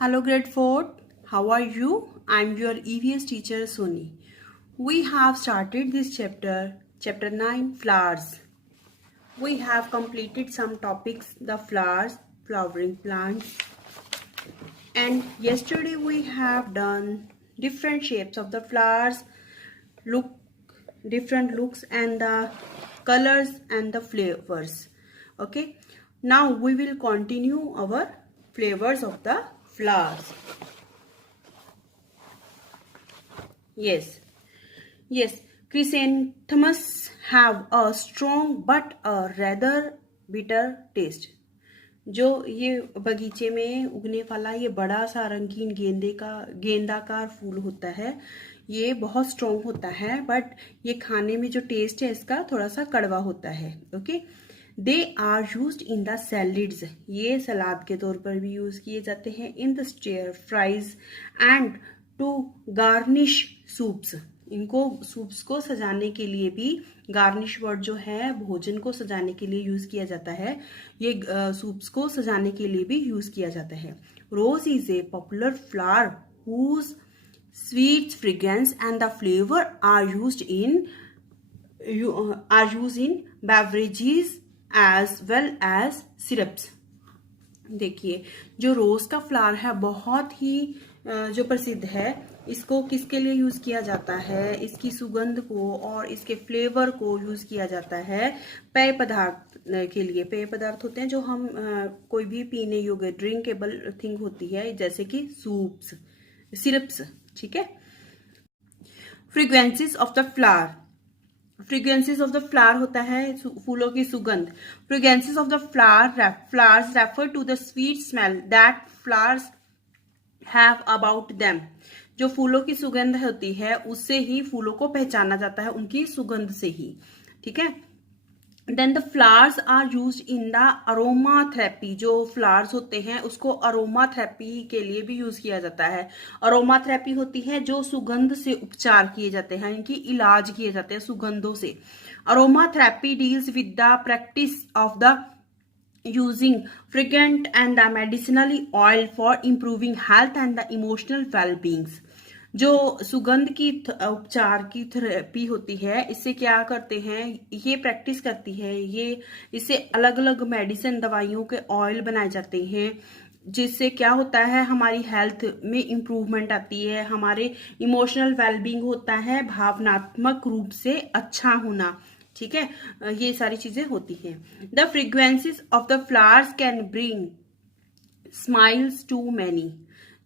Hello grade 4, how are you? I'm your EVS teacher Soni. We have started this chapter 9 flowers. We have completed some topics, the flowers, flowering plants, and yesterday we have done different shapes of the flowers, look different looks and the colors and the flavors. Okay, now we will continue our flavors of the flowers. Yes, chrysanthemums have a strong but a rather bitter taste. जो ये बगीचे में उगने वाला ये बड़ा सा रंगीन गेंदाकार फूल होता है, ये बहुत स्ट्रॉन्ग होता है, बट ये खाने में जो टेस्ट है इसका थोड़ा सा कड़वा होता है. Okay, they are used in the salads, ये सलाद के तौर पर भी यूज किए जाते हैं. In the stir fries and to garnish soups, इनको सूप्स को सजाने के लिए भी, गार्निश वर्ड जो है भोजन को सजाने के लिए यूज किया जाता है, ये सूप्स को सजाने के लिए भी यूज किया जाता है. Rose is a popular flower whose sweet fragrance and the flavour are used in beverages as well as syrups. देखिए, जो रोज का फ्लावर है बहुत ही जो प्रसिद्ध है, इसको किसके लिए यूज किया जाता है? इसकी सुगंध को और इसके फ्लेवर को यूज किया जाता है पेय पदार्थ के लिए. पेय पदार्थ होते हैं जो हम कोई भी पीने योग्य ड्रिंकेबल थिंग होती है, जैसे कि सूप्स, सिरप्स. ठीक है. Frequencies of the flower, frequencies of the flower होता है फूलों की सुगंध. Frequencies of the flowers refer to the sweet smell that flowers have about them. जो फूलों की सुगंध होती है उससे ही फूलों को पहचाना जाता है, उनकी सुगंध से ही. ठीक है. Then the flowers are used in the aroma therapy. जो फ्लावर्स होते हैं उसको अरोमा थेरेपी के लिए भी यूज किया जाता है. अरोमा थेरेपी होती है जो सुगंध से उपचार किए जाते हैं, इनकी इलाज किए जाते हैं सुगंधों से. Aroma therapy deals with the practice of the using fragrant and the medicinally oil for improving health and the emotional well-beings. जो सुगंध की उपचार की थेरेपी होती है, इससे क्या करते हैं, ये प्रैक्टिस करती है, ये इससे अलग अलग मेडिसिन दवाइयों के ऑयल बनाए जाते हैं, जिससे क्या होता है, हमारी हेल्थ में इम्प्रूवमेंट आती है, हमारे इमोशनल वेलबींग होता है, भावनात्मक रूप से अच्छा होना. ठीक है, ये सारी चीजें होती हैं. The frequencies of the flowers can bring smiles to many.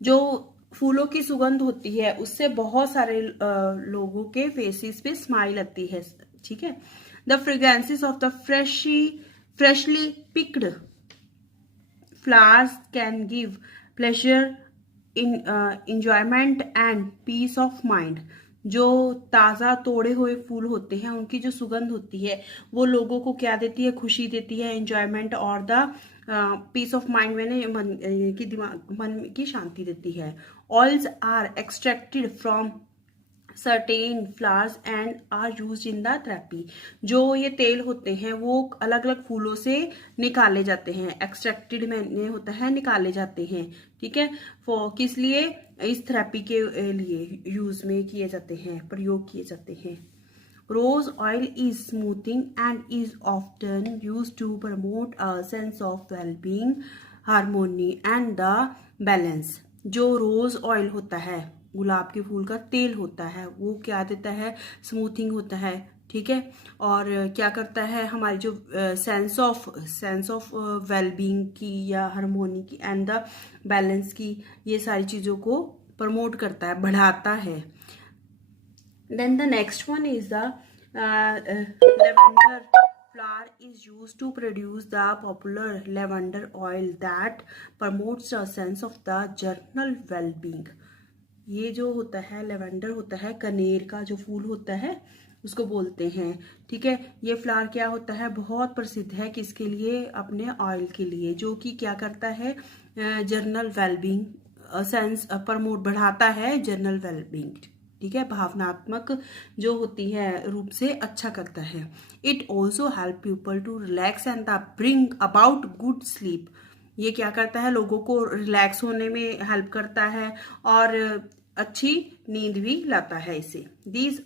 जो फूलों की सुगंध होती है उससे बहुत सारे लोगों के फेसेस पे स्माइल आती है. ठीक है. The frequencies of the freshly picked flowers can give pleasure in enjoyment and peace of mind. जो ताज़ा तोड़े हुए फूल होते हैं उनकी जो सुगंध होती है वो लोगों को क्या देती है, खुशी देती है, एंजॉयमेंट और द पीस ऑफ माइंड, मैंने मन की शांति देती है. Oils are extracted from certain flowers and are used in the therapy. जो ये तेल होते हैं वो अलग अलग फूलों से निकाले जाते हैं. एक्सट्रैक्टेड में होता है निकाले जाते हैं. ठीक है. किस लिए? इस थेरेपी के लिए यूज में किए जाते हैं, प्रयोग किए जाते हैं. Rose oil is smoothing and is often use to promote a sense of wellbeing, harmony and the balance. जो रोज ऑयल होता है, गुलाब के फूल का तेल होता है, वो क्या देता है, स्मूथिंग होता है. ठीक है. और क्या करता है, हमारी जो सेंस ऑफ वेलबींग की या हार्मोनी की एंड द बैलेंस की, ये सारी चीज़ों को प्रमोट करता है, बढ़ाता है. Then the next one is the lavender. Flower is used to produce the popular lavender oil that promotes a sense of the general well-being. ये जो होता है लेवेंडर होता है, कनेर का जो फूल होता है उसको बोलते हैं. ठीक है. ये फ्लावर क्या होता है, बहुत प्रसिद्ध है, किसके लिए, अपने ऑयल के लिए, जो कि क्या करता है, जनरल वेलबींग सेंस प्रमोट, बढ़ाता है जनरल वेलबींग. ठीक है, भावनात्मक जो होती है रूप से अच्छा करता है. It also help people to relax and the bring about good sleep. ये क्या करता है, लोगों को रिलैक्स होने में हेल्प करता है और अच्छी नींद भी लाता है इसे। These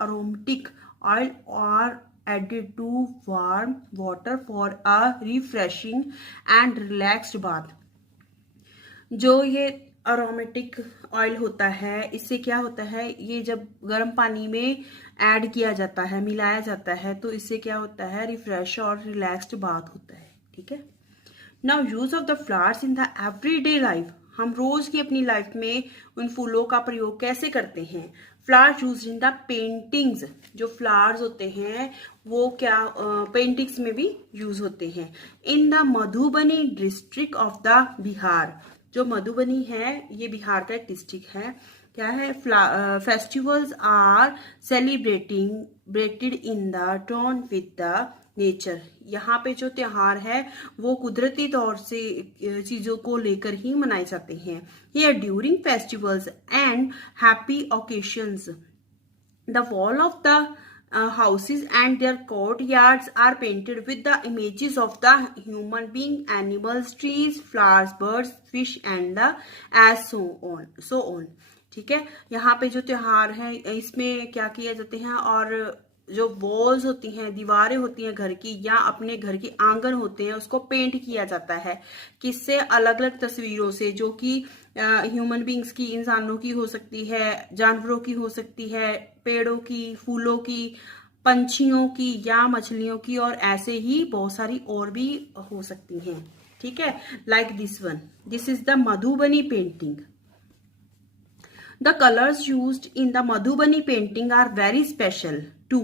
aromatic oil are added to warm water for a refreshing and relaxed bath। जो ये अरोमेटिक ऑयल होता है, इससे क्या होता है, ये जब गर्म पानी में ऐड किया जाता है, मिलाया जाता है, तो इससे क्या होता है, रिफ्रेश और रिलैक्स्ड बाथ होता है। ठीक है। Now use of the flowers in the everyday life. हम रोज की अपनी लाइफ में उन फूलों का प्रयोग कैसे करते हैं। Flowers use in the paintings. जो फ्लावर्स होते हैं वो क्या पेंटिंग्स में भी यूज होते हैं। In the Madhubani district of the Bihar. जो मधुबनी है ये बिहार का एक डिस्ट्रिक्ट है। क्या है, festivals are celebrated in the tune with the nature. यहाँ पे जो त्योहार है वो कुदरती तौर से चीजों को लेकर ही मनाए जाते हैं। Here during festivals and happy occasions the wall of the houses and their courtyards are painted with the images of the human being, animals, trees, flowers, birds, fish and the as so on। ठीक है। यहाँ पे जो त्योहार है इसमें क्या किया जाते हैं, और जो वॉल्स होती हैं, दीवारें होती हैं घर की, या अपने घर के आंगन होते हैं, उसको पेंट किया जाता है। किससे, अलग अलग तस्वीरों से, जो कि ह्यूमन बींग्स की, इंसानों की हो सकती है, जानवरों की हो सकती है, पेड़ों की, फूलों की, पंछियों की या मछलियों की, और ऐसे ही बहुत सारी और भी हो सकती हैं। ठीक है। Like this one, this is the Madhubani painting. The colours used in the Madhubani painting are very special to.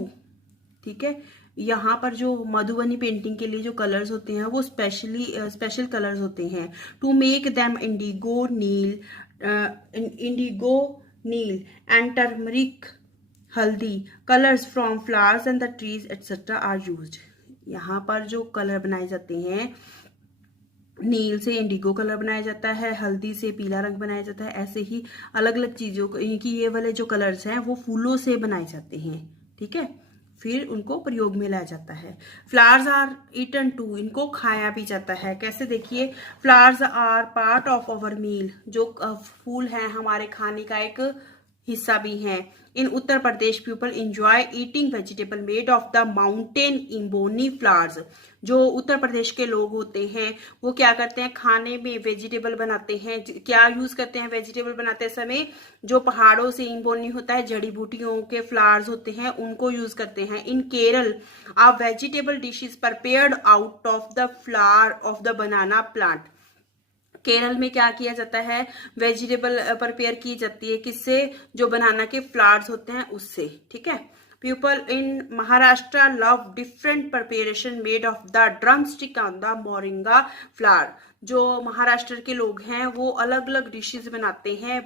ठीक है। यहाँ पर जो मधुबनी पेंटिंग के लिए जो कलर्स होते हैं वो स्पेशल कलर्स होते हैं। टू मेक देम इंडिगो नील एंड टर्मरिक हल्दी colours from flowers and the trees etcetera are used. यहाँ पर जो कलर बनाए जाते हैं, नील से इंडिगो कलर बनाया जाता है, हल्दी से पीला रंग बनाया जाता है, ऐसे ही अलग अलग चीजों की ये वाले जो कलर्स हैं वो फूलों से बनाए जाते हैं। ठीक है। फिर उनको प्रयोग में लाया जाता है। Flowers are eaten too. इनको खाया भी जाता है। कैसे, देखिए, flowers are part of our meal. जो फूल हैं हमारे खाने का एक हिस्सा भी हैं। In Uttar Pradesh people enjoy eating vegetable made of the mountain इम्बोनी फ्लावर्स। जो उत्तर प्रदेश के लोग होते हैं वो क्या करते हैं, खाने में वेजिटेबल बनाते हैं। क्या यूज करते हैं वेजिटेबल बनाते समय, जो पहाड़ों से इम्बोनी होता है, जड़ी बूटियों के फ्लावर्स होते हैं, उनको यूज करते हैं। In Kerala a vegetable dishes prepared out of the flower of the banana plant. Kerala में क्या किया जाता है, वेजिटेबल प्रिपेयर की जाती है, किससे, जो बनाना के फ्लावर्स होते हैं उससे। ठीक है। People in Maharashtra love different preparation made of the drum stick on the moringa flower. जो महाराष्ट्र के लोग हैं वो अलग अलग डिशेस बनाते हैं,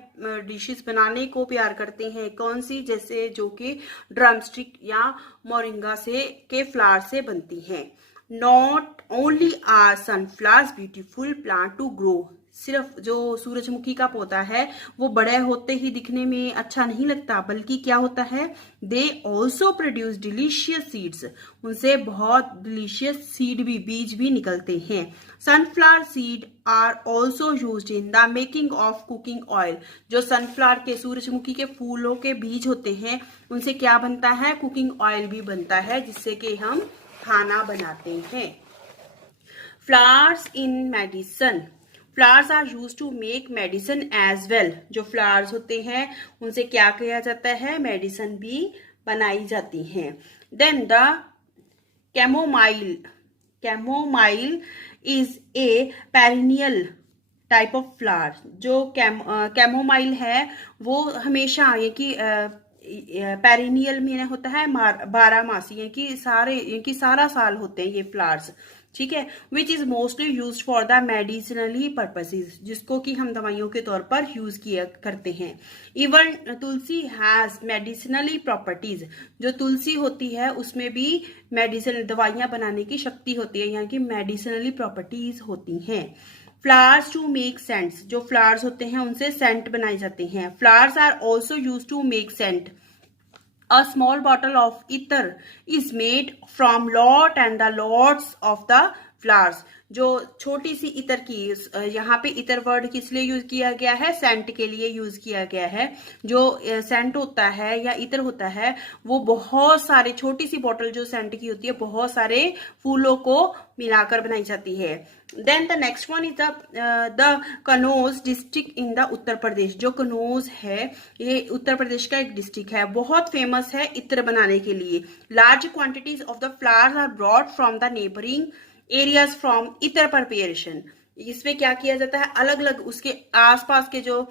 डिशेस बनाने को प्यार करते हैं। कौन सी, जैसे जो कि ड्रम स्टिक या मोरिंगा से के फ्लावर से बनती हैं। Not only are sunflowers beautiful plant to grow. सिर्फ जो सूरजमुखी का पौधा है वो बड़े होते ही दिखने में अच्छा नहीं लगता, बल्कि क्या होता है, they also produce delicious seeds. उनसे बहुत डिलीशियस सीड भी, बीज भी निकलते हैं। Sunflower seed are also used in the making of cooking oil. जो सनफ्लावर के, सूरजमुखी के फूलों के बीज होते हैं उनसे क्या बनता है, कुकिंग ऑयल भी बनता है, जिससे कि हम खाना बनाते हैं। Flowers in medicine. Flowers are use to make medicine as well. जो फ्लावर्स होते हैं उनसे क्या किया जाता है, मेडिसिन भी बनाई जाती हैं। Then the chamomile is a perennial type of flower. जो कैमोमाइल है वो हमेशा, ये कि पेरिनियल में होता है 12 मासी, यानी कि सारा साल होते हैं ये फ्लावर्स। ठीक है। Which is mostly use for the medicinally purposes, जिसको कि हम दवाइयों के तौर पर यूज किया करते हैं। Even Tulsi has medicinally properties. जो तुलसी होती है उसमें भी मेडिसिन, दवाइयां बनाने की शक्ति होती है, यानी कि मेडिसिनली प्रॉपर्टीज होती हैं। Flowers to make scents. जो फ्लावर्स होते हैं उनसे सेंट बनाए जाते हैं। Flowers are also use to make scent. A small bottle of ether is made from lot and the lots of the flowers। जो छोटी सी इत्र की, यहाँ पे इत्र वर्ड किस लिए यूज किया गया है, सेंट के लिए यूज किया गया है। जो सेंट होता है या इत्र होता है वो बहुत सारे, छोटी सी बॉटल जो सेंट की होती है बहुत सारे फूलों को मिलाकर बनाई जाती है। Then the next one is the Kannauj district in the Uttar Pradesh. जो कनौज है ये उत्तर प्रदेश का एक डिस्ट्रिक्ट है, बहुत फेमस है इत्र बनाने के लिए। Large quantities of the flowers are brought from the neighbouring areas from इत्र प्रिपरेशन। इसमें क्या किया जाता है, अलग अलग उसके आसपास के जो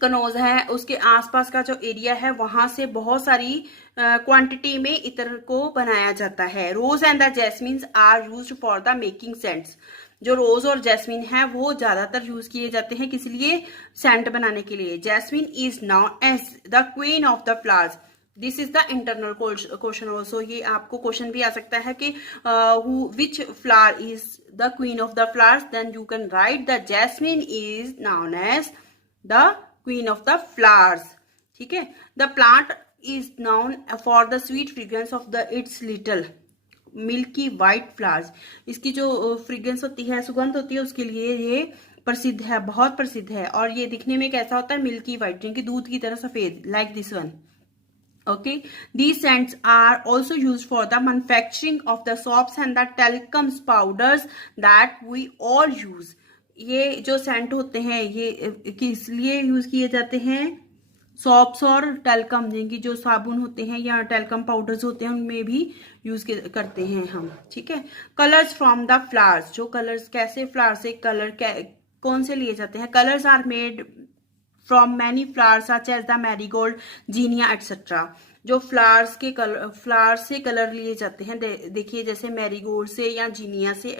कनौज है उसके आसपास का जो एरिया है वहां से बहुत सारी क्वांटिटी में इत्र को बनाया जाता है। Rose and the jasmine are used for the making scents. जो रोज और जैस्मिन है वो ज्यादातर यूज किए जाते हैं किस लिए, सेंट बनाने के लिए। Jasmine is known as the queen of the flowers. This is the internal question also. ये आपको क्वेश्चन भी आ सकता है कि which flower is the queen of the flowers, then you can write the jasmine is known as the queen of the flowers. ठीक है। The plant is known for the sweet fragrance of the its little milky white flowers. इसकी जो fragrance होती है, सुगंध होती है, उसके लिए ये प्रसिद्ध है, बहुत प्रसिद्ध है। और ये दिखने में कैसा होता है, मिल्की वाइट, यानी कि दूध की तरह सफेद, like this one. Okay, these scents are also used for the manufacturing of the soaps and the talcums powders that we all use. ये जो सेंट होते हैं ये किस लिए यूज किए जाते हैं, सॉप्स और टेलकम, जिनकी जो साबुन होते हैं या टेलकम पाउडर्स होते हैं उनमें भी यूज करते हैं हम। ठीक है। Colours from the flowers. जो कलर्स, कैसे फ्लावर से कलर कौन से लिए जाते हैं, colours are made from many flowers such as the marigold, zinnia etcetera. जो फ्लावर्स से कलर लिए जाते हैं, देखिए जैसे मैरीगोल्ड से या जीनिया से,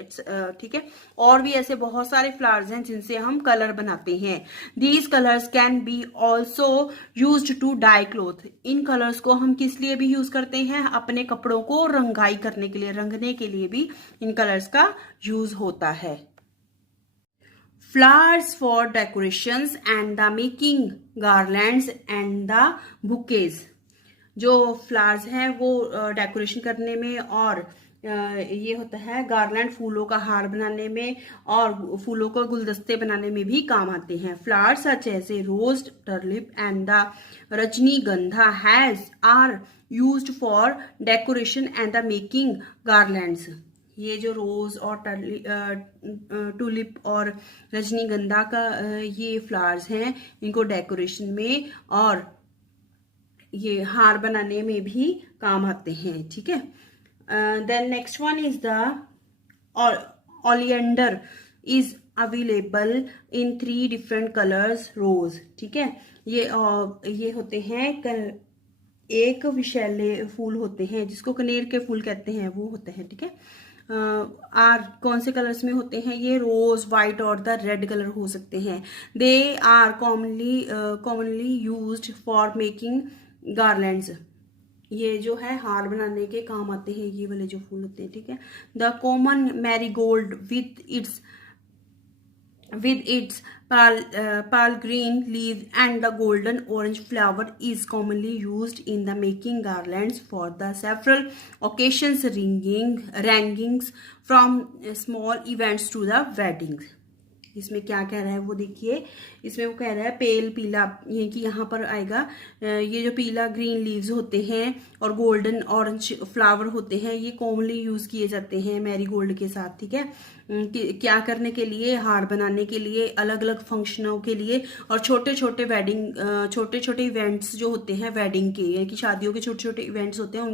ठीक है। और भी ऐसे बहुत सारे फ्लावर्स हैं जिनसे हम कलर बनाते हैं। These colours can be also used to dye cloth. इन कलर्स को हम किस लिए भी यूज करते हैं, अपने कपड़ों को रंगाई करने के लिए, रंगने के लिए भी इन कलर्स का यूज होता है। Flowers for decorations and the making garlands and the bouquets। जो फ्लावर्स हैं वो डेकोरेशन करने में और ये होता है गार्लैंड, फूलों का हार बनाने में और फूलों को गुलदस्ते बनाने में भी काम आते हैं। Flowers such as a rose, tulip and the rajnigandha has are used for decoration and the making garlands. ये जो रोज और टूलिप और रजनीगंधा का ये फ्लावर्स हैं, इनको डेकोरेशन में और ये हार बनाने में भी काम आते हैं। ठीक है। Then next one is the oleander is available in 3 different colours rose. ठीक है। ये होते हैं एक विशैले फूल होते हैं जिसको कनेर के फूल कहते हैं, वो होते हैं। ठीक है। आर कौन से कलर्स में होते हैं ये, रोज, वाइट और द रेड कलर हो सकते हैं। They are commonly used for making garlands. ये जो है हार बनाने के काम आते हैं ये वाले जो फूल होते हैं। ठीक है। The common marigold with its pale green leaves and the golden orange flower is commonly used in the making garlands for the several occasions, ranging from small events to the weddings। इसमें क्या कह रहा है वो देखिए, इसमें वो कह रहा है पेल पीला, ये कि यहाँ पर आएगा ये जो पीला ग्रीन लीव्स होते हैं और गोल्डन ऑरेंज फ्लावर होते हैं, ये कॉमनली यूज किए जाते हैं मैरीगोल्ड के साथ। ठीक है। क्या करने के लिए, हार बनाने के लिए, अलग अलग फंक्शनों के लिए और छोटे छोटे इवेंट्स जो होते हैं वेडिंग के, यानी कि शादियों के छोटे छोटे इवेंट्स होते हैं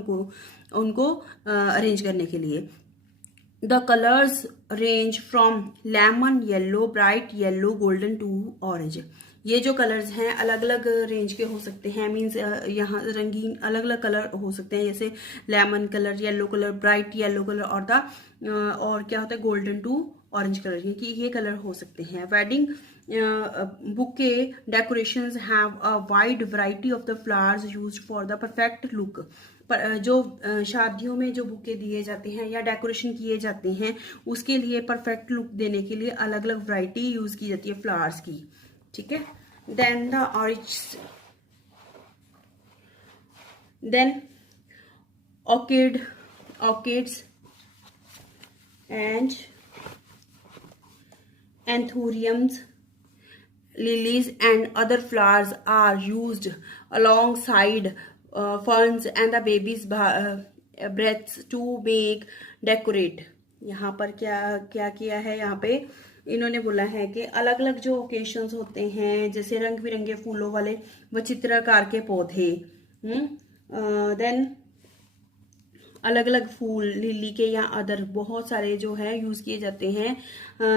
उनको अरेंज करने के लिए। The colors range from lemon yellow, bright yellow, golden to orange। ये जो कलर्स हैं अलग अलग रेंज के हो सकते हैं, मीन्स यहाँ रंगीन अलग अलग कलर हो सकते हैं, जैसे lemon colour, yellow colour, bright yellow colour और क्या होता है गोल्डन टू ऑरेंज कलर, कि ये कलर हो सकते हैं। Wedding bouquet decorations have a wide variety of the flowers used for the perfect look. जो शादियों में जो बुके दिए जाते हैं या डेकोरेशन किए जाते हैं उसके लिए परफेक्ट लुक देने के लिए अलग अलग वैरायटी यूज की जाती है फ्लावर्स की। ठीक है। Then the orchids and anthuriums, lilies and other flowers are used alongside ferns and the baby's breaths to make decorate. यहाँ पर क्या क्या किया है, यहाँ पे इन्होंने बोला है कि अलग अलग जो ओकेशंस होते हैं, जैसे रंग बिरंगे फूलों वाले व चित्राकार के पौधे, देन अलग अलग फूल लिली के या अदर बहुत सारे जो है यूज किए जाते हैं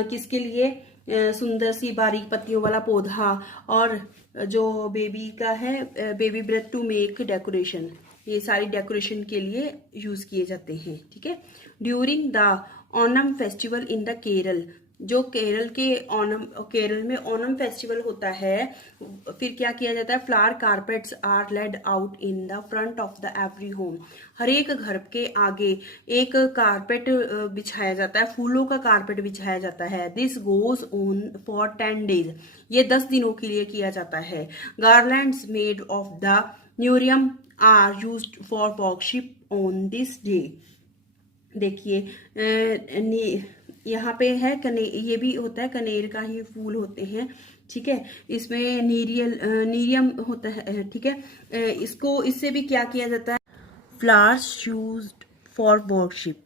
किसके लिए, सुंदर सी बारीक पत्तियों वाला पौधा, और जो बेबी का है baby breath to make decoration, ये सारी डेकोरेशन के लिए यूज किए जाते हैं। ठीक है। During the Onam festival in the Kerala, जो केरल में ओनम फेस्टिवल होता है, फिर क्या किया जाता है, flower carpets are laid out in the front of the every home, हर एक घर के आगे एक कारपेट बिछाया जाता है, फूलों का कारपेट बिछाया जाता है। This goes on for 10 days, ये 10 दिनों के लिए किया जाता है। Garlands made of the anthurium are used for worship on this day. देखिए यहाँ पे है ये भी होता है, कनेर का ही फूल होते हैं। ठीक है। इसमें नीरियम होता है। ठीक है। इससे भी क्या किया जाता है, फ्लावर्स यूज्ड फॉर वर्शिप,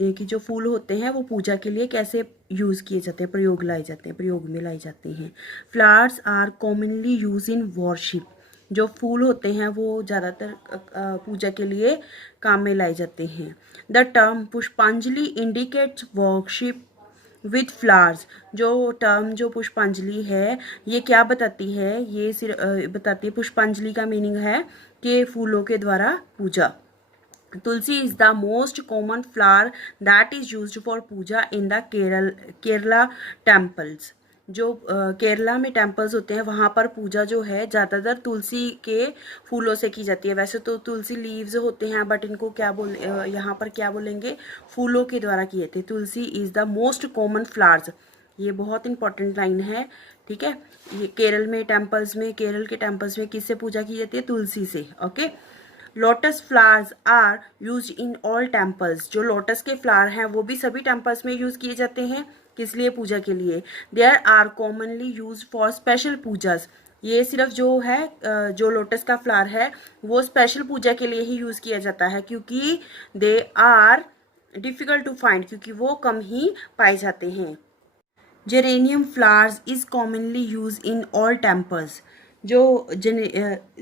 कि जो फूल होते हैं वो पूजा के लिए कैसे यूज किए जाते हैं, प्रयोग में लाए जाते हैं। Flowers are commonly use in worship, जो फूल होते हैं वो ज़्यादातर पूजा के लिए काम में लाए जाते हैं। द टर्म पुष्पांजलि इंडिकेट्स वर्शिप विथ फ्लावर्स, जो पुष्पांजलि है ये क्या बताती है, ये सिर्फ बताती है, पुष्पांजलि का मीनिंग है कि फूलों के द्वारा पूजा। Tulsi is the most common flower that is used for puja in the Kerala temples, जो केरला में टेम्पल्स होते हैं वहाँ पर पूजा जो है ज़्यादातर तुलसी के फूलों से की जाती है। वैसे तो तुलसी लीव्स होते हैं, बट इनको यहाँ पर क्या बोलेंगे, फूलों के द्वारा किए थे। Tulsi is the most common flowers, ये बहुत इंपॉर्टेंट लाइन है। ठीक है। ये केरल के टेम्पल्स में किससे पूजा की जाती है, तुलसी से। Okay. Lotus flowers are use in all temples, जो लोटस के फ्लावर हैं वो भी सभी टेम्पल्स में यूज किए जाते हैं, किस लिए, पूजा के लिए। There are commonly use for special pujas, ये सिर्फ जो है जो लोटस का फ्लावर है वो स्पेशल पूजा के लिए ही यूज किया जाता है, क्योंकि they are difficult to find, क्योंकि वो कम ही पाए जाते हैं। Geranium flowers is commonly use in all temples, जो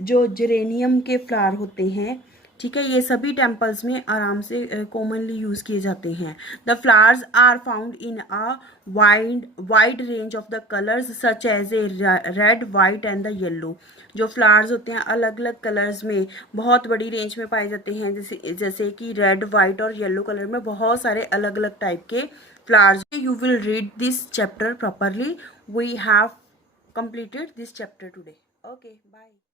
जेरेनियम के फ्लावर होते हैं, ठीक है, ये सभी टेम्पल्स में आराम से कॉमनली यूज किए जाते हैं। The flowers are found in a wide range of the colours such as a red, white and the yellow, जो फ्लावर्स होते हैं अलग अलग कलर्स में बहुत बड़ी रेंज में पाए जाते हैं, जैसे कि रेड, वाइट और येलो कलर में बहुत सारे अलग अलग टाइप के flowers. You will read this chapter properly. We have completed this chapter today. Okay, bye.